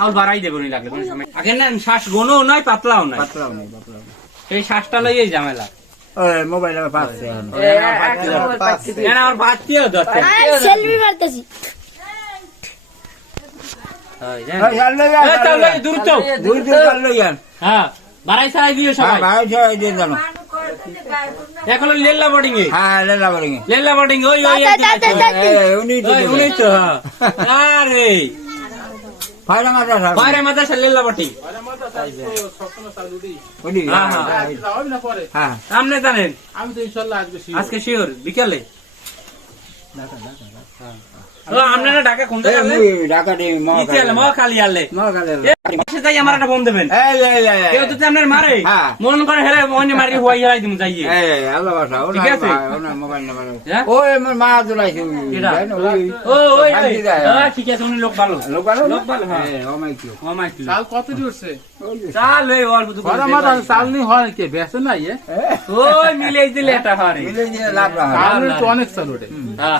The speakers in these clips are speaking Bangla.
আর বাড়াই দেবো নি লাগলে কোনো সময়। না শ্বাস গোনো নয় পাতলাও নয়। পাতলাও নেই পাতলাও এই শ্বাসটা লইয়ে ঝামেলা। মোবাইল আমার পাচ্ছে। এখন আমার বাড়তিও দরকার। সেলফি মারতেছি। হয়। হ্যাঁ বাড়াই ছাড়াই দিও হ্যাঁ, সবাই দিয়ে জানো। লেল্লা বোর্ডিং এ। হ্যাঁ, লেলা বাড়ি। লেল্লা বোর্ডিং ওই তা। এই, উনি তো দেবে। মাদ্রাসা তো হ্যাঁ আরে ফায়দা মাথা সার। বাইরে মাথা লেল্লা বোর্ডিং উনি, হ্যাঁ, হ্যাঁ, হ্যাঁ। হ্যাঁ। সামনে জানেন আমি তো ইনশাল্লাহ আজকে শিওর। আজকে শিওর বিকালে আপনারা ঢাকা কোন আমার একটা ফোন দেবেন। কেউ যদি মারে হ্যাঁ। মন করে হেরে মারি হুয়াই ঠিক আছে? হ্যাঁ? আমার মা। ও ওই। হ্যাঁ, ঠিক আছে উনি লোক ভালো। লোক ভালো? লোক ভালো, হ্যাঁ। চাল কত চাল ওই অল্প তো মাথা চাল হয় কে বেসে নাই এ? ওই মিলে দিলে এটা মিলে লাভ রাখা। অনেক চাল ওঠে। হ্যাঁ।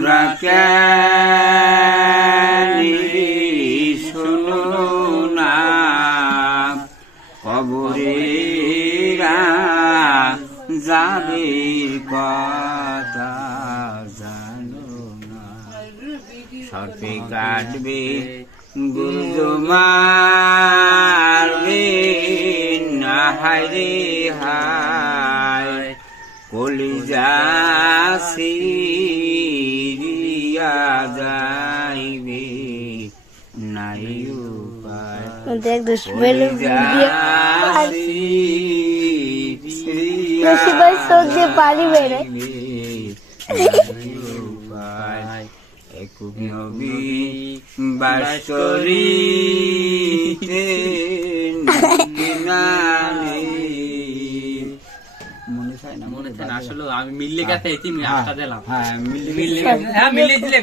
তোমরা কেন শুনো না। কবরে যাবে কথা জানো না। সর্পে কাটবে গুঞ্জ কলিজা সিরিয়া যাইবে নাই উপায়। দেখ দুশ্মন বেশি করে চোখ দিয়ে। পানি বেরোয়। বাস্তরিতে মনে আসলে আমি মিললে তিন হ্যাঁ, দিলাম হ্যাঁ মিলি মিললে হ্যাঁ মিললে দিলে।